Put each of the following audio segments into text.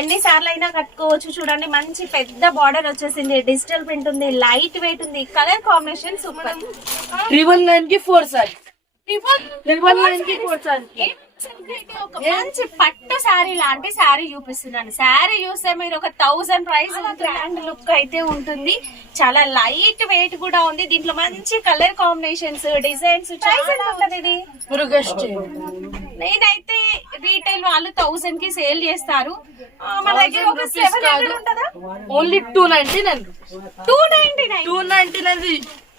ఎన్నిసార్లు అయినా కట్టుకోవచ్చు. చూడండి మంచి పెద్ద బార్డర్ వచ్చేసింది, డిజిటల్ ప్రింట్ ఉంది, లైట్ వెయిట్ ఉంది, కలర్ కాంబినేషన్ సూపర్. 999 కి 4 సారీ. 999 కి 4 సారీ. ఒక మంచి పట్టు శారీ లాంటి శారీ చూపిస్తున్నాను. శారీ చూస్తే మీరు ఒక 1000 ప్రైస్ గ్రాండ్ లుక్ అయితే ఉంటుంది. చాలా లైట్ వెయిట్ కూడా ఉంది. దీంట్లో మంచి కలర్ కాంబినేషన్స్, డిజైన్స్. ప్రైస్ ఎంత ఉంటుంది ఇది? నేనైతే రీటైల్ వాళ్ళు 1000 కి సేల్ చేస్తారు. మన దగ్గర ఒక 700 ఉంటుందా? ఓన్లీ 299.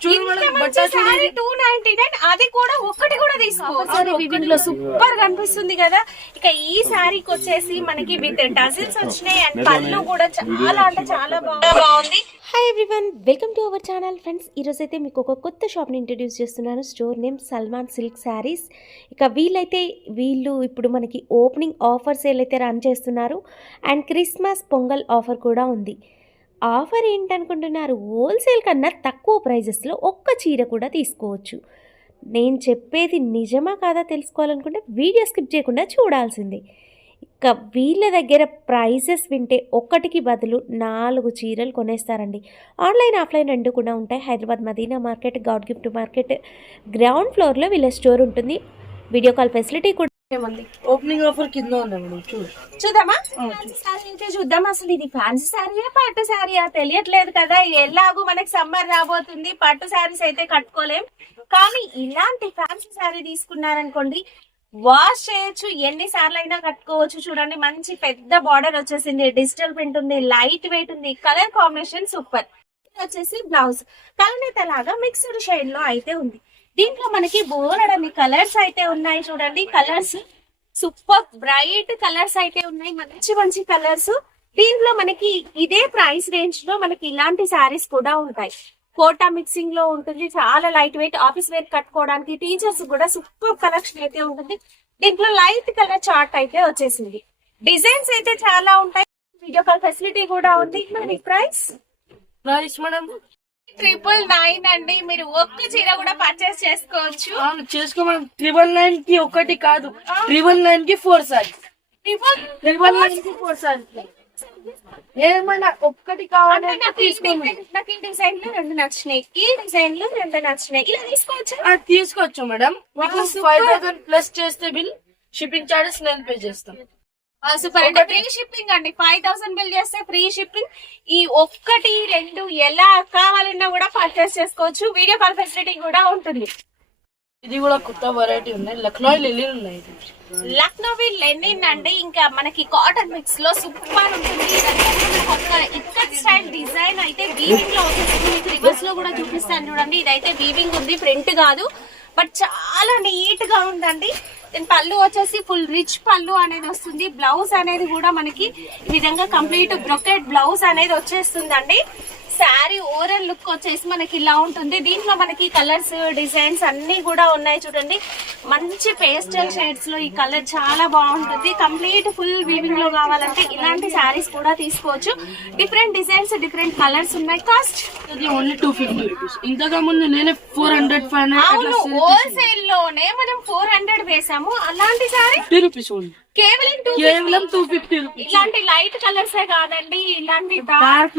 299 అది కూడా ఒక్కటి కూడా తీసుకోవాలి. వివింగ్ లో సూపర్ కనిపిస్తుంది కదా. ఇక ఈ శారీకి వచ్చేసి మనకి విత్ డజన్స్ వచ్చినాయి అండ్ పళ్ళు కూడా చాలా అంటే చాలా బాగుంది. Hi everyone, welcome to our channel friends. ఈరోజు అయితే మీకు ఒక కొత్త షాప్ని ఇంట్రడ్యూస్ చేస్తున్నాను. Store name Salman silk saris. ఇక వీళ్ళు ఇప్పుడు మనకి ఓపెనింగ్ ఆఫర్ సేల్ అయితే రన్ చేస్తున్నారు అండ్ క్రిస్మస్ పొంగల్ ఆఫర్ కూడా ఉంది. ఆఫర్ ఏంటనుకుంటున్నారు? హోల్సేల్ కన్నా తక్కువ ప్రైజెస్లో ఒక్క చీర కూడా తీసుకోవచ్చు. నేను చెప్పేది నిజమా కాదా తెలుసుకోవాలనుకుంటే వీడియో స్కిప్ చేయకుండా చూడాల్సిందే. ఇక వీళ్ళ దగ్గర ప్రైజెస్ వింటే ఒక్కటికి బదులు 4 చీరలు కొనేస్తారండి. ఆన్లైన్ ఆఫ్లైన్ రెండు కూడా ఉంటాయి. Hyderabad Madina market, Goud gift market ground ఫ్లోర్లో వీళ్ళ స్టోర్ ఉంటుంది. వీడియో కాల్ ఫెసిలిటీ కూడా ఏముంది. ఓపెనింగ్ ఆఫర్ కింద ఉంది, చూద్దామా? చూద్దాం. అసలు ఇది ఫ్యాన్సీ శారీయా పట్టు శారీయా తెలియట్లేదు కదా. ఎలాగూ మనకి సమ్మర్ రాబోతుంది, పట్టు శారీస్ అయితే కట్టుకోలేం. కానీ ఇలాంటి ఫ్యాన్సీ శారీ తీసుకున్నారనుకోండి, వాష్ చేయొచ్చు, ఎన్నిసార్లు అయినా కట్టుకోవచ్చు. చూడండి మంచి పెద్ద బార్డర్ వచ్చేసింది, డిజిటల్ ప్రింట్ ఉంది, లైట్ వెయిట్ ఉంది, కలర్ కాంబినేషన్ సూపర్. వచ్చేసి బ్లౌజ్ కలనేత లాగా మిక్స్డ్ షేడ్ లో అయితే ఉంది. దీంట్లో మనకి బోలెడన్ని కలర్స్ అయితే ఉన్నాయి. చూడండి కలర్స్ సూపర్ బ్రైట్ కలర్స్ అయితే ఉన్నాయి, మంచి మంచి కలర్స్. దీంట్లో మనకి ఇదే ప్రైస్ రేంజ్ లో మనకి ఇలాంటి శారీస్ కూడా ఉంటాయి. కోటా మిక్సింగ్ లో ఉంటుంది, చాలా లైట్ వెయిట్, ఆఫీస్ వేర్ కట్టుకోవడానికి, టీచర్స్ కూడా సూపర్ కలెక్షన్ అయితే ఉంటుంది. దీంట్లో లైట్ కలర్ చార్ట్ అయితే వచ్చేసింది. డిజైన్స్ అయితే చాలా ఉంటాయి. వీడియో కాల్ ఫెసిలిటీ కూడా ఉంది. మరి ప్రైస్ మేడం 999 అండి. మీరు ఒక్క చీర కూడా పర్చేస్ చేసుకోవచ్చు. చేసుకోమని 999 కి ఒకటి కాదు, 999 కి 4 సారీ. 999 కి 4 సారీ. ఏమన్నా ఒక్కటి కావాలంటే తీసుకోండి. నాకు ఈ డిజైన్ లో 2 నచ్చినాయి, ఈ డిజైన్ లో 2 నచ్చినాయి. ఇలా తీసుకోవచ్చు. తీసుకోవచ్చు మేడం. మీకు 5000 ప్లస్ చేస్తే బిల్ షిప్పింగ్ చార్జెస్ నేను పే చేస్తాను. సూపర్. అంటే ఫ్రీ షిప్పింగ్ అండి. 5000 బిల్ చేస్తే ఫ్రీ షిప్పింగ్. ఈ 1, 2 ఎలా కావాలన్నా కూడా పర్చేస్ చేసుకోవచ్చు. వీడియో కాల్ ఫెసిలిటీ కూడా ఉంటుంది. ఇది కూడా కొత్త వెరైటీ ఉన్నాయి. లక్నోవి లెనిన్ ఉన్నాయి. లక్నోవి లెనిన్ అండి. ఇంకా మనకి కాటన్ మిక్స్ లో సూపర్ ఉంటుంది. కొత్త ఇక్కత్ స్టైల్ డిజైన్ అయితే వీవింగ్ లో వచ్చేసి మీకు రివర్స్ లో కూడా చూపిస్తాను చూడండి. ఇదైతే వీవింగ్ ఉంది, ప్రింట్ కాదు. బట్ చాలా నీట్ గా ఉందండి. దీని పళ్ళు వచ్చేసి ఫుల్ రిచ్ పళ్ళు అనేది వస్తుంది. బ్లౌజ్ అనేది కూడా మనకి ఈ విధంగా కంప్లీట్ బ్రొకెట్ బ్లౌజ్ అనేది వచ్చేస్తుందండి. శారీ ఓవరాల్ లుక్ వచ్చేసి మనకి ఇలా ఉంటుంది. దీంట్లో మనకి కలర్స్, డిజైన్స్ అన్ని కూడా ఉన్నాయి. చూడండి మంచి పేస్టల్ షేడ్స్ లో ఈ కలర్ చాలా బాగుంటుంది. కంప్లీట్ ఫుల్ వీవింగ్ లో కావాలంటే ఇలాంటి శారీస్ కూడా తీసుకోవచ్చు. డిఫరెంట్ డిజైన్స్, డిఫరెంట్ కలర్స్ ఉన్నాయి. కాస్ట్ ఇది ఓన్లీ 250 రూపీస్. ఇంతగా ముందు నేనే 400, 500 అవును, హోల్సేల్ లోనే మనం 400 వేసాము. అలాంటి శారీ 50 రూపీస్ ఓన్లీ, కేవలం 250 రూపీస్. ఇలాంటి లైట్ కలర్స్ కాదండి, ఇలాంటి డార్క్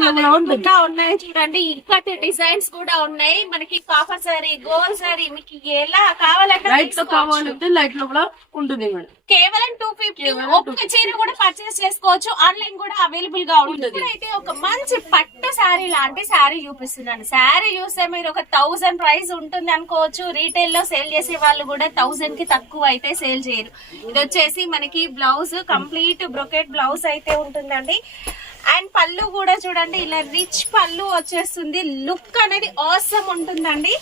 కూడా ఉన్నాయి. చూడండి ఇక్కటి డిజైన్స్ కూడా ఉన్నాయి. మనకి కాపర్ సారీ, గోల్డ్ సారీ, మీకు ఎలా కావాలంటే లైట్ లో కావాలంటే లైట్ లో కూడా ఉంటుంది మేడం. కేవలం 250. ఒక్క చీర కూడా పర్చేస్ చేసుకోవచ్చు. ఆన్లైన్ కూడా అవైలబుల్ గా ఉంటుంది. అయితే ఒక మంచి పట్టు శారీ లాంటి శారీ చూపిస్తున్నాను. శారీ చూస్తే మీరు ఒక 1000 ప్రైస్ ఉంటుంది అనుకోవచ్చు. రీటైల్ లో సేల్ చేసే వాళ్ళు కూడా 1000 కి తక్కువ అయితే సేల్ చేయరు. ఇది వచ్చేసి మనకి బ్లౌజ్ కంప్లీట్ బ్రొకెట్ బ్లౌజ్ అయితే ఉంటుందండి. అండ్ పళ్ళు కూడా చూడండి ఇలా రిచ్ పళ్ళు వచ్చేస్తుంది. లుక్ అనేది ఆసమ్ ఉంటుందండి.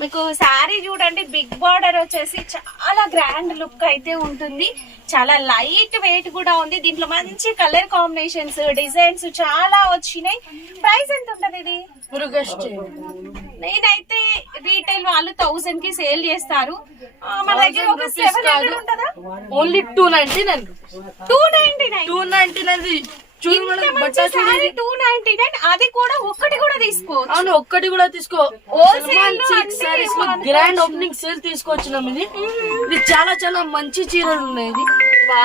మీకు శారీ చూడండి బిగ్ బార్డర్ వచ్చేసి చాలా గ్రాండ్ లుక్ అయితే ఉంటుంది. చాలా లైట్ వెయిట్ కూడా ఉంది. దీంట్లో మంచి కలర్ కాంబినేషన్స్, డిజైన్స్ చాలా వచ్చినాయి. ప్రైస్ ఎంత ఉంటది ఇది? నేనైతే రీటైల్ వాళ్ళు 1000 కి సేల్ చేస్తారు. మన దగ్గర ఒక 700 ఉంటుందా? ఓన్లీ 299. 299 299 అది కూడా ఒక్కటి కూడా తీసుకోవచ్చు. అవును, ఒక్కటి కూడా తీసుకో. హోల్సేల్ సిల్క్ సారీస్ లో గ్రాండ్ ఓపెనింగ్ సేల్ తీసుకొచ్చినాం. ఇది చాలా చాలా మంచి చీరలు ఉన్నాయి. ఇది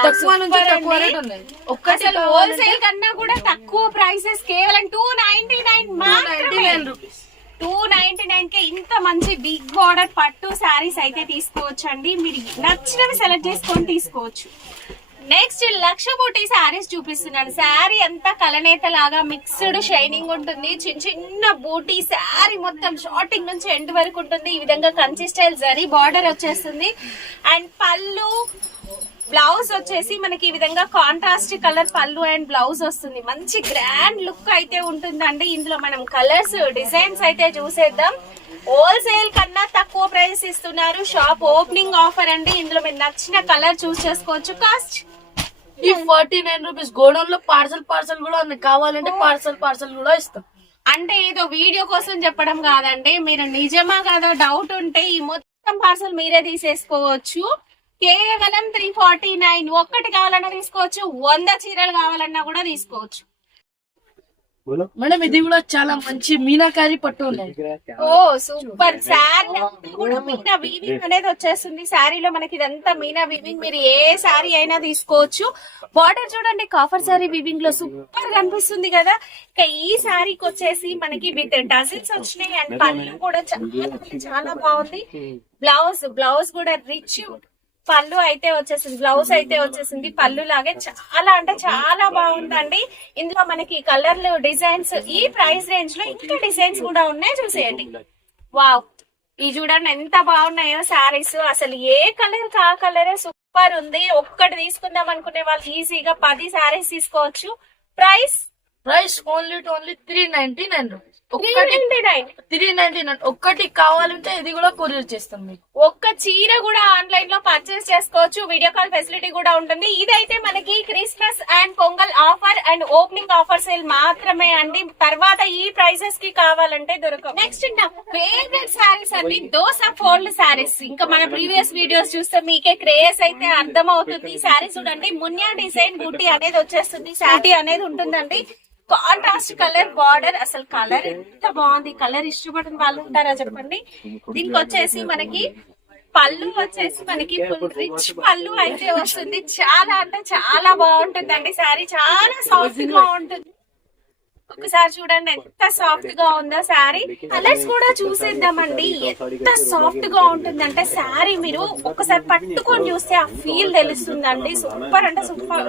తక్కువ నుంచి తక్కువ రేట్ ఉన్నాయి. ఒక్కటి అసలు హోల్సేల్ కన్నా కూడా తక్కువ ప్రైసెస్, కేవలం 299 మాత్రమే. 299 రూపీస్. 299 కే ఇంత మంచి బిగ్ బార్డర్ పట్టు శారీస్ అయితే తీసుకోవచ్చండి. మీరు నచ్చినవి సెలెక్ట్ చేసుకొని తీసుకోవచ్చు. నెక్స్ట్ లక్ష బూటీ శారీస్ చూపిస్తున్నాను. శారీ అంతా కలనేత లాగా మిక్స్డ్ షైనింగ్ ఉంటుంది. చిన్న చిన్న బూటీ శారీ మొత్తం షార్టింగ్ నుంచి ఎండ్ వరకు ఉంటుంది. ఈ విధంగా కంచి స్టైల్ జరీ బార్డర్ వచ్చేస్తుంది. అండ్ పళ్ళు బ్లౌజ్ వచ్చేసి మనకి ఈ విధంగా కాంట్రాస్ట్ కలర్ పళ్ళు అండ్ బ్లౌజ్ వస్తుంది. మంచి గ్రాండ్ లుక్ అయితే ఉంటుందండి. ఇందులో మనం కలర్స్ డిజైన్స్ అయితే చూసేద్దాం. హోల్సేల్ కన్నా తక్కువ ప్రైస్ ఇస్తున్నారు. షాప్ ఓపెనింగ్ ఆఫర్ అండి. ఇందులో మీరు నచ్చిన కలర్ చూస్ చేసుకోవచ్చు. కాస్ట్ ఈ 49 రూపీస్. గోడౌన్ లో పార్సల్ కూడా ఉంది. కావాలంటే పార్సల్ కూడా ఇస్తాం. అంటే ఏదో వీడియో కోసం చెప్పడం కాదండి. మీరు నిజమా కాదో డౌట్ ఉంటే ఈ మొత్తం పార్సల్ మీరే తీసేసుకోవచ్చు. కేవలం 349. ఒక్కటి కావాలన్నా తీసుకోవచ్చు, 100 చీరలు కావాలన్నా కూడా తీసుకోవచ్చు. మేడం ఇది కూడా చాలా మంచి మీనాకారి పట్టు ఉన్నాయి. ఓ సూపర్. శారీ కూడా మీనా వీవింగ్ అనేది వచ్చేస్తుంది. శారీలో మనకి ఇదంతా మీనా వీవింగ్. మీరు ఏ శారీ అయినా తీసుకోవచ్చు. బార్డర్ చూడండి, కాఫర్ శారీ వీవింగ్ లో సూపర్ కనిపిస్తుంది కదా. ఇక ఈ శారీకి వచ్చేసి మనకి విత్ డజన్స్ వచ్చినాయి. అండ్ పళ్ళు కూడా చాలా బాగుంది. బ్లౌజ్ కూడా రిచ్ పళ్ళు అయితే వచ్చేసింది. బ్లౌజ్ అయితే వచ్చేసింది పళ్ళు లాగే. చాలా అంటే చాలా బాగుందండి. ఇందులో మనకి కలర్లు డిజైన్స్ ఈ ప్రైస్ రేంజ్ లో ఇంకా డిజైన్స్ కూడా ఉన్నాయి. చూసేయండి. వావ్, ఈ చూడండి ఎంత బాగున్నాయో శారీస్. అసలు ఏ కలర్ కా కలర్ సూపర్ ఉంది. ఒక్కటి తీసుకుందాం అనుకునే వాళ్ళు ఈజీగా 10 శారీస్ తీసుకోవచ్చు. Price only 399 rupees. 399. ఒక్కటి కావాలంటే ఇది కూడా కొరియర్ చేస్తాం మీకు. ఒక్క చీర కూడా ఆన్లైన్ లో పర్చేస్ చేసుకోవచ్చు. వీడియో కాల్ ఫెసిలిటీ కూడా ఉంటుంది. ఇదైతే మనకి Christmas and pongal offer and opening offer sale మాత్రమే అండి. తర్వాత ఈ ప్రైసెస్ కి కావాలంటే దొరకవు. నెక్స్ట్ నా ఫేవరెట్ శారీస్ అండి, దోసా ఫోల్డ్ శారీస్. ఇంకా మన ప్రీవియస్ వీడియోస్ చూస్తే మీకే క్రేజ్ అయితే అర్థం అవుతుంది. శారీ చూడండి, మున్యా డిజైన్ బూటీ అనేది వచ్చేస్తుంది. శారీ అనేది ఉంటుందండి. Contrast colour border. అసలు కలర్ ఎంత బాగుంది. కలర్ ఇష్టపడిన వాళ్ళు ఉంటారా చెప్పండి. దీనికి వచ్చేసి మనకి పళ్ళు వచ్చేసి మనకి ఫుల్ రిచ్ పళ్ళు అయితే వస్తుంది. చాలా అంటే చాలా బాగుంటుందండి. శారీ చాలా సాఫ్ట్ గా ఉంటుంది. ఒకసారి చూడండి ఎంత సాఫ్ట్ గా ఉందో శారీ. కలర్స్ కూడా చూసేద్దామండి. ఎంత సాఫ్ట్ గా ఉంటుందంటే శారీ మీరు ఒకసారి పట్టుకొని చూస్తే ఆ ఫీల్ తెలుస్తుందండి. సూపర్ అంటే సూపర్,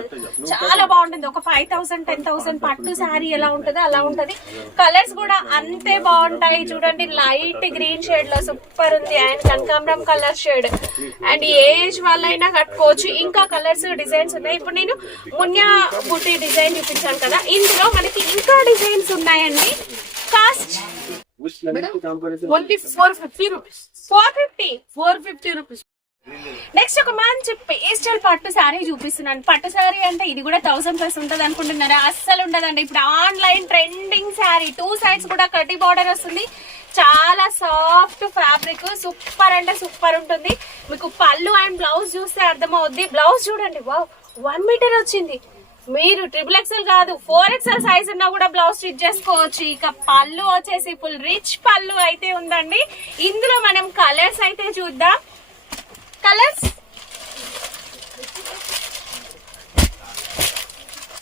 చాలా బాగుంటుంది. ఒక 5000 10,000 పట్టు శారీ ఎలా ఉంటుందో అలా ఉంటది. కలర్స్ కూడా అంతే బాగుంటాయి. చూడండి, లైట్ గ్రీన్ షేడ్ లో సూపర్ ఉంది. అండ్ కనకాంబరం కలర్ షేడ్. అండ్ ఏజ్ వాళ్ళైనా కట్టుకోవచ్చు. ఇంకా కలర్స్ డిజైన్స్ ఉన్నాయి. ఇప్పుడు నేను మున్యా బూటీ డిజైన్ చూపించాను కదా, ఇందులో మనకి ఇంకా డిజైన్స్ ఉన్నాయండి. Cost only 450 rupees. 450 rupees. Next ఒక మంచి పేస్టల్ పట్టు శారీ చూపిస్తున్నాను. పట్టు శారీ అంటే ఇది కూడా 1000+ ఉంటది అనుకుంటున్నారా? అస్సలు ఉండదండి. ఇప్పుడు ఆన్లైన్ ట్రెండింగ్ శారీ. 2 సైడ్స్ కూడా కటి బార్డర్ వస్తుంది. చాలా సాఫ్ట్ ఫ్యాబ్రిక్. సూపర్ అంటే సూపర్ ఉంటుంది. మీకు పళ్ళు అండ్ బ్లౌజ్ చూస్తే అర్థమవుద్ది. బ్లౌజ్ చూడండి, వావ్ 1 మీటర్ వచ్చింది. మీరు XXL కాదు 4XL సైజ్ ఉన్నా కూడా బ్లౌజ్ స్టిచ్ చేసుకోవచ్చు. ఇక పళ్ళు వచ్చేసి ఫుల్ రిచ్ పళ్ళు అయితే ఉందండి. ఇందులో మనం కలర్స్ అయితే చూద్దాం. Colours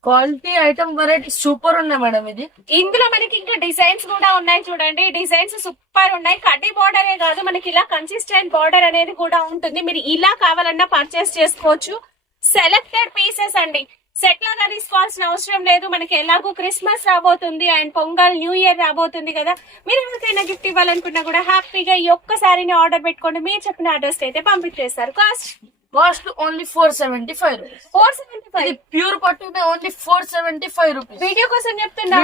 quality item variety super ఉన్నాయి మేడం. ఇది ఇందులో మనకి ఇంకా డిజైన్స్ కూడా ఉన్నాయి. చూడండి, డిజైన్స్ సూపర్ ఉన్నాయి. కడ్డీ బార్డరే కాదు, మనకి ఇలా కన్సిస్టెంట్ బార్డర్ అనేది కూడా ఉంటుంది. మీరు ఇలా కావాలన్నా పర్చేస్ చేసుకోవచ్చు. సెలెక్టెడ్ పీసెస్ అండి. సెట్ లాగా తీసుకోవాల్సిన అవసరం లేదు. మనకి ఎలాగో క్రిస్మస్ రాబోతుంది అండ్ పొంగల్ న్యూ ఇయర్ రాబోతుంది కదా. మీరు ఎవరికైనా గిఫ్ట్ ఇవ్వాలనుకున్నా కూడా హ్యాపీగా ఈ ఒక్క శారీని ఆర్డర్ పెట్టుకోండి. మీరు చెప్పిన అడ్రస్ అయితే పంపించేస్తారు. Cost only 475 rupees. 475. ప్యూర్ పట్టు ఓన్లీ 475 రూపీస్. వీడియో కోసం చెప్తున్నా?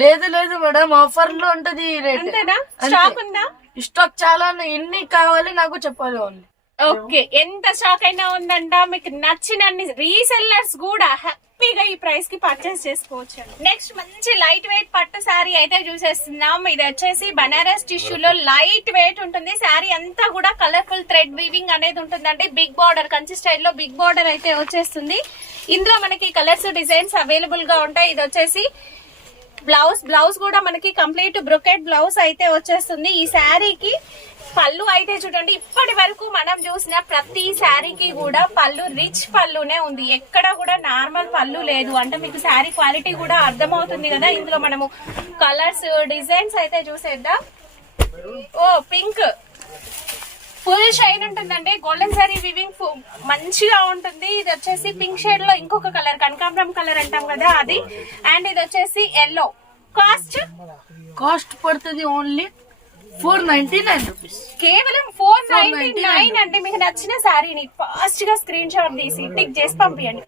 లేదు మేడం, ఆఫర్ లో ఉంటది రేట్. అంతేనా? స్టాక్ ఉందా? స్టాక్ చాలా ఎన్ని కావాలి నాకు చెప్పాలి ఓన్లీ. ఓకే, ఎంత స్టాక్ అయినా ఉందంట. మీకు నచ్చిన రీసెల్లర్స్ కూడా హ్యాపీగా ఈ ప్రైస్ కి పర్చేస్ చేసుకోవచ్చు. నెక్స్ట్ మంచి లైట్ వెయిట్ పట్టు శారీ అయితే చూసేస్తున్నాం. ఇది వచ్చేసి బనారస్ టిష్యూలో లైట్ వెయిట్ ఉంటుంది. శారీ అంతా కూడా కలర్ఫుల్ థ్రెడ్ వీవింగ్ అనేది ఉంటుందండి. బిగ్ బార్డర్, కంచి స్టైల్లో బిగ్ బార్డర్ అయితే వచ్చేస్తుంది. ఇందులో మనకి కలర్స్ డిజైన్స్ అవైలబుల్ గా ఉంటాయి. ఇది వచ్చేసి బ్లౌజ్ కూడా మనకి కంప్లీట్ బ్రొకెట్ బ్లౌజ్ అయితే వచ్చేస్తుంది. ఈ శారీకి పళ్ళు అయితే చూడండి, ఇప్పటి వరకు మనం చూసిన ప్రతి శారీకి కూడా పళ్ళు రిచ్ పళ్ళునే ఉంది, ఎక్కడ కూడా నార్మల్ పళ్ళు లేదు. అంటే మీకు శారీ క్వాలిటీ కూడా అర్థమవుతుంది కదా. ఇందులో మనము కలర్స్ డిజైన్స్ అయితే చూసేద్దాం. ఓ పింక్ ఫుల్ షైన్ ఉంటుందండి, గోల్డెన్ సారీ వివింగ్ మంచిగా ఉంటుంది. ఇది వచ్చేసి పింక్ షేడ్ లో ఇంకొక కలర్ కనకాంబరం కలర్ అంటాం కదా అది. అండ్ ఇది వచ్చేసి ఎల్లో. కాస్ట్ పడుతుంది ఓన్లీ 499 రూపీస్. కేవలం 499 అండి. మీకు నచ్చిన శారీని ఫాస్ట్ గా స్క్రీన్ షాట్ తీసి టిక్ చేసి పంపించండి.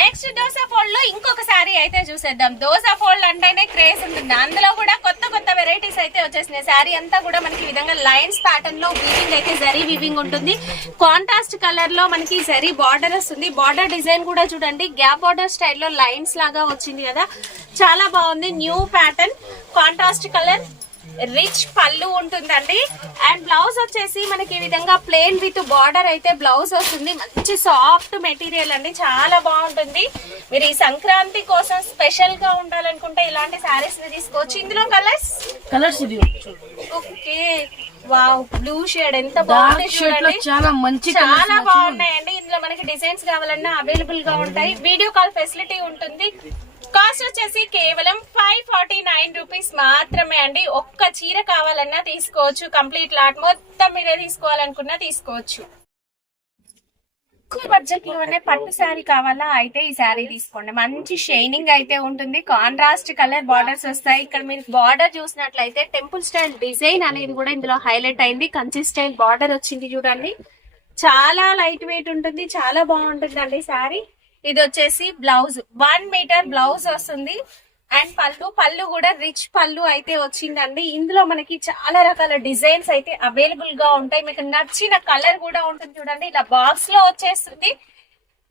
నెక్స్ట్ దోసా ఫోల్డ్ లో ఇంకొక శారీ అయితే చూసేద్దాం. దోసా ఫోల్డ్ అంటేనే క్రేజ్ ఉంటుంది, అందులో కూడా కొత్త కొత్త వెరైటీస్ అయితే వచ్చేసినాయి. శారీ అంతా కూడా మనకి ఈ విధంగా లైన్స్ ప్యాటర్న్ లో వీవింగ్ అయితే జరీ వీవింగ్ ఉంటుంది. కాంట్రాస్ట్ కలర్ లో మనకి జరీ బార్డర్ వస్తుంది. బార్డర్ డిజైన్ కూడా చూడండి, గ్యాప్ బార్డర్ స్టైల్లో లైన్స్ లాగా వచ్చింది కదా, చాలా బాగుంది. New pattern, contrast colour, rich పళ్ళు ఉంటుందండి. అండ్ బ్లౌజ్ వచ్చేసి మనకి ఈ విధంగా ప్లేన్ విత్ బార్డర్ అయితే బ్లౌజ్ వస్తుంది. మంచి సాఫ్ట్ మెటీరియల్ అండి, చాలా బాగుంటుంది. మీరు ఈ సంక్రాంతి కోసం స్పెషల్ గా ఉండాలనుకుంటే ఇలాంటి శారీస్ తీసుకోవచ్చు. ఇందులో కలర్స్ ఇది ఓకే, వావ్, బ్లూ షేడ్ ఎంత బాగుంది చూడండి, చాలా మంచి, చాలా బాగున్నాయండి. ఇందులో మనకి డిజైన్స్ కావాలన్నా అవైలబుల్ గా ఉంటాయి. వీడియో కాల్ ఫెసిలిటీ ఉంటుంది. కాస్ట్ వచ్చేసి కేవలం 549 రూపీస్ మాత్రమే అండి. ఒక్క చీర కావాలన్నా తీసుకోవచ్చు, కంప్లీట్ లాట్ మొత్తం మీరే తీసుకోవాలనుకున్నా తీసుకోవచ్చు. ఎక్కువ బడ్జెట్ లోనే పట్టు శారీ కావాలా అయితే ఈ శారీ తీసుకోండి. మంచి షైనింగ్ అయితే ఉంటుంది, కాంట్రాస్ట్ కలర్ బార్డర్స్ వస్తాయి. ఇక్కడ మీరు బార్డర్ చూసినట్లయితే టెంపుల్ స్టైల్ డిజైన్ అనేది కూడా ఇందులో హైలైట్ అయింది. కంచి స్టైల్ బార్డర్ వచ్చింది చూడండి, చాలా లైట్ వెయిట్ ఉంటుంది, చాలా బాగుంటుంది అండి శారీ. ఇది వచ్చేసి బ్లౌజ్ 1 మీటర్ బ్లౌజ్ వస్తుంది. అండ్ పళ్ళు కూడా రిచ్ పళ్ళు అయితే వచ్చిందండి. ఇందులో మనకి చాలా రకాల డిజైన్స్ అయితే అవైలబుల్ గా ఉంటాయి. మీకు నచ్చిన కలర్ కూడా ఉంటుంది చూడండి, ఇలా బాక్స్ లో వచ్చేస్తుంది.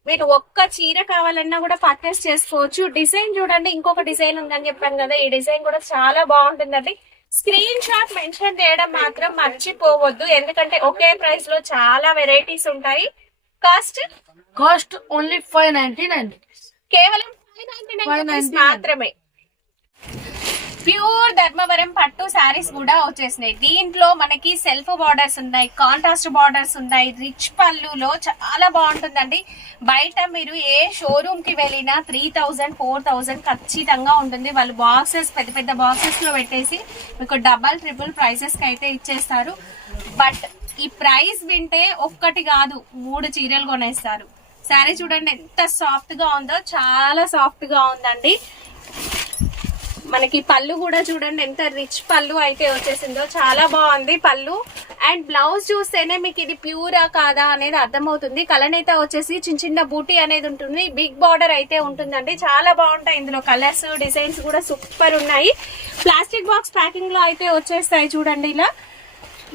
మీరు ఒక్క చీర కావాలన్నా కూడా పర్చేస్ చేసుకోవచ్చు. డిజైన్ చూడండి, ఇంకొక డిజైన్ ఉందని చెప్పాను కదా, ఈ డిజైన్ కూడా చాలా బాగుంటుందండి. స్క్రీన్ షాట్ మెన్షన్ చేయడం మాత్రం మర్చిపోవద్దు, ఎందుకంటే ఒకే ప్రైస్ లో చాలా వెరైటీస్ ఉంటాయి. కాస్ట్ ఓన్లీ 599 కేవలం 599 మాత్రమే. ప్యూర్ ధర్మవరం పట్టు శారీస్ కూడా వచ్చేసినాయి. దీంట్లో మనకి సెల్ఫ్ బార్డర్స్ ఉన్నాయి, కాంట్రాస్ట్ బార్డర్స్ ఉన్నాయి, రిచ్ పళ్ళులో చాలా బాగుంటుందండి. బయట మీరు ఏ షోరూమ్ కి వెళ్ళినా 3000 4000 ఖచ్చితంగా ఉంటుంది. వాళ్ళు బాక్సెస్ పెద్ద పెద్ద బాక్సెస్ లో పెట్టేసి మీకు డబల్ ట్రిపుల్ ప్రైసెస్ కి అయితే ఇచ్చేస్తారు. బట్ ఈ ప్రైస్ వింటే ఒక్కటి కాదు 3 చీరలు కొనేస్తారు. శారీ చూడండి ఎంత సాఫ్ట్ గా ఉందో, చాలా సాఫ్ట్ గా ఉందండి. మనకి పళ్ళు కూడా చూడండి ఎంత రిచ్ పళ్ళు అయితే వచ్చేసిందో, చాలా బాగుంది పళ్ళు. అండ్ బ్లౌజ్ చూస్తేనే మీకు ఇది ప్యూరా కాదా అనేది అర్థమవుతుంది. కలనేత వచ్చేసి చిన్న చిన్న బూటీ అనేది ఉంటుంది, బిగ్ బార్డర్ అయితే ఉంటుందండి, చాలా బాగుంటాయి. ఇందులో కలర్స్ డిజైన్స్ కూడా సూపర్ ఉన్నాయి. ప్లాస్టిక్ బాక్స్ ప్యాకింగ్ లో అయితే వచ్చేస్తాయి చూడండి, ఇలా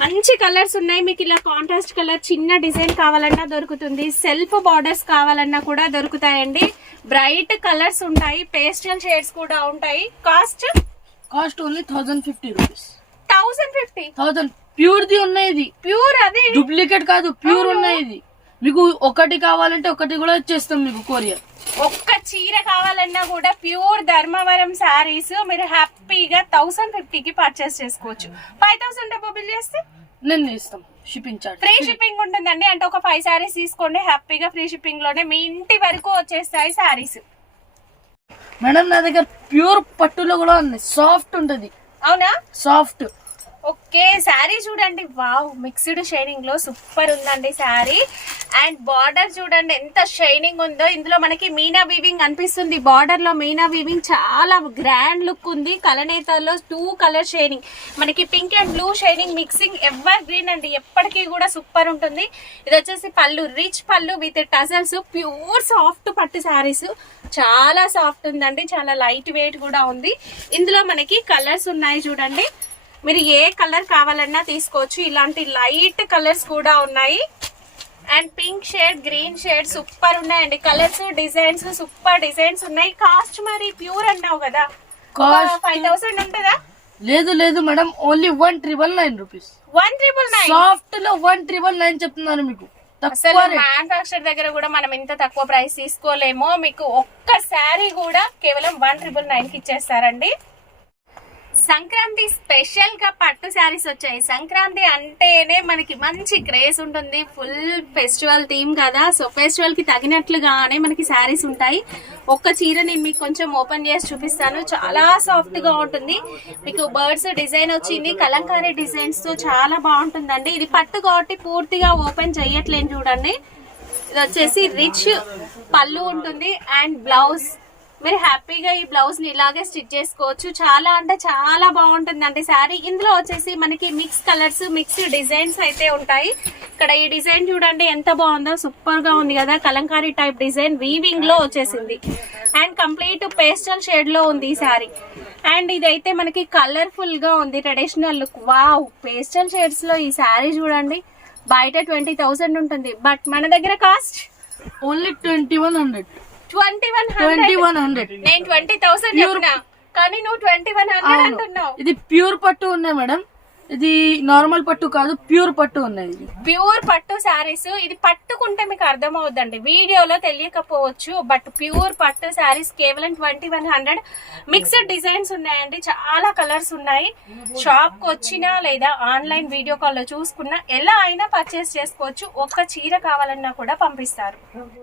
మంచి కలర్స్ ఉన్నాయి. మీకు ఇలా కాంట్రాస్ట్ కలర్ చిన్న డిజైన్ కావాలన్నా దొరుకుతుంది, సెల్ఫ్ బార్డర్స్ కావాలన్నా కూడా దొరుకుతాయండి. బ్రైట్ కలర్స్ ఉంటాయి, పేస్టల్ షేడ్స్ కూడా ఉంటాయి. Cost only 1050 rupees. 1050 pure the ఉన్నాయి, ప్యూర్ అదే డూప్లికేట్ కాదు, ప్యూర్ ఉన్నాయి. మీకు ఒకటి కావాలంటే ఒకటి కూడా ఇచ్చేస్తాం మీకు కొరియర్. ఒక్క చీర కావాలన్నా కూడా ప్యూర్ ధర్మవరం శారీస్ మీరు హ్యాపీగా 1050కి పర్చేస్ చేసుకోవచ్చు. 5000 డబ్బు బిల్ చేస్తే నేను ఇస్తాం, షిప్పింగ్ చార్జ్ ఫ్రీ షిప్పింగ్ ఉంటుందండి. అంటే ఒక 5 శారీస్ తీసుకోండి, హ్యాపీగా ఫ్రీ షిప్పింగ్ లోనే మీ ఇంటి వరకు వచ్చేస్తాయి శారీస్. మేడం నా దగ్గర ప్యూర్ పట్టులో కూడా ఉంది, సాఫ్ట్ ఉంటది. అవునా? సాఫ్ట్. ఓకే, శారీ చూడండి, వావ్, మిక్స్డ్ షైనింగ్ లో సూపర్ ఉందండి శారీ. అండ్ బార్డర్ చూడండి ఎంత షైనింగ్ ఉందో. ఇందులో మనకి మీనా వీవింగ్ అనిపిస్తుంది, బార్డర్ లో మీనా వీవింగ్ చాలా గ్రాండ్ లుక్ ఉంది. కలనేతలో 2 కలర్ షైనింగ్, మనకి pink and blue shining mixing ever green అండి, ఎప్పటికీ కూడా సూపర్ ఉంటుంది. ఇది వచ్చేసి పళ్ళు, రిచ్ పళ్ళు విత్ టజల్స్, ప్యూర్ సాఫ్ట్ పట్టు శారీస్, చాలా సాఫ్ట్ ఉందండి, చాలా లైట్ వెయిట్ కూడా ఉంది. ఇందులో మనకి కలర్స్ ఉన్నాయి చూడండి, మీరు ఏ కలర్ కావాలన్నా తీసుకోవచ్చు. ఇలాంటి లైట్ కలర్స్ కూడా ఉన్నాయి. And pink shade, green shade super ఉన్నాయండి. కలర్స్ డిజైన్స్ సూపర్ డిజైన్స్ ఉన్నాయి. కాస్ట్ మరి ప్యూర్ అన్నావు కదా, 5000 ఉంటుందా? లేదు మేడం, ఓన్లీ 1999 రూపీస్. 1999 సాఫ్ట్ లో 1999 చెప్తున్నాను మీకు. అసలు తక్కువ rate. మ్యానుఫాక్చర్ దగ్గర కూడా మనం ఇంత తక్కువ ప్రైస్ తీసుకోలేమో. మీకు ఒక్క శారీ కూడా కేవలం 1999 కి ఇచ్చేస్తారండి. సంక్రాంతి స్పెషల్ గా పట్టు శారీస్ వచ్చాయి. సంక్రాంతి అంటేనే మనకి మంచి క్రేజ్ ఉంటుంది, ఫుల్ ఫెస్టివల్ థీమ్ కదా. సో ఫెస్టివల్ కి తగినట్లుగానే మనకి శారీస్ ఉంటాయి. ఒక్క చీర నేను మీకు కొంచెం ఓపెన్ చేసి చూపిస్తాను. చాలా సాఫ్ట్ గా ఉంటుంది. మీకు బర్డ్స్ డిజైన్ వచ్చింది, కలంకారీ డిజైన్స్ తో చాలా బాగుంటుందండి. ఇది పట్టు కాబట్టి పూర్తిగా ఓపెన్ చేయట్లేను చూడండి. ఇది వచ్చేసి రిచ్ పళ్ళు ఉంటుంది అండ్ బ్లౌజ్. మీరు హ్యాపీగా ఈ బ్లౌజ్ ని ఇలాగే స్టిచ్ చేసుకోవచ్చు. చాలా అంటే చాలా బాగుంటుందండి శారీ. ఇందులో వచ్చేసి మనకి మిక్స్ కలర్స్, మిక్స్ డిజైన్స్ అయితే ఉంటాయి. ఇక్కడ ఈ డిజైన్ చూడండి ఎంత బాగుందో, సూపర్ గా ఉంది కదా. కలంకారీ టైప్ డిజైన్ వీవింగ్ లో వచ్చేసింది అండ్ కంప్లీట్ పేస్టల్ షేడ్ లో ఉంది ఈ శారీ. అండ్ ఇదైతే మనకి కలర్ఫుల్ గా ఉంది, traditional look. Wow, pastel shades లో ఈ శారీ చూడండి. బయట 20,000 ఉంటుంది, బట్ మన దగ్గర కాస్ట్ ఓన్లీ 2100. 2100. నేను 20,000 చెప్పినా కానీ నువ్వు 2100 అంటున్నావు. ఇది ప్యూర్ పట్టు ఉన్నాయి మేడం, ఇది నార్మల్ పట్టు కాదు, ప్యూర్ పట్టు ఉన్నాయి. ప్యూర్ పట్టు శారీస్. ఇది పట్టుకుంటే మీకు అర్థమవుద్దండి, వీడియోలో తెలియకపోవచ్చు, బట్ ప్యూర్ పట్టు శారీస్ కేవలం 2100. మిక్స్డ్ డిజైన్స్ ఉన్నాయండి, చాలా కలర్స్ ఉన్నాయి. షాప్ కు వచ్చినా లేదా ఆన్లైన్ వీడియో కాల్ లో చూసుకున్నా ఎలా అయినా పర్చేస్ చేసుకోవచ్చు. ఒక్క చీర కావాలన్నా కూడా పంపిస్తారు.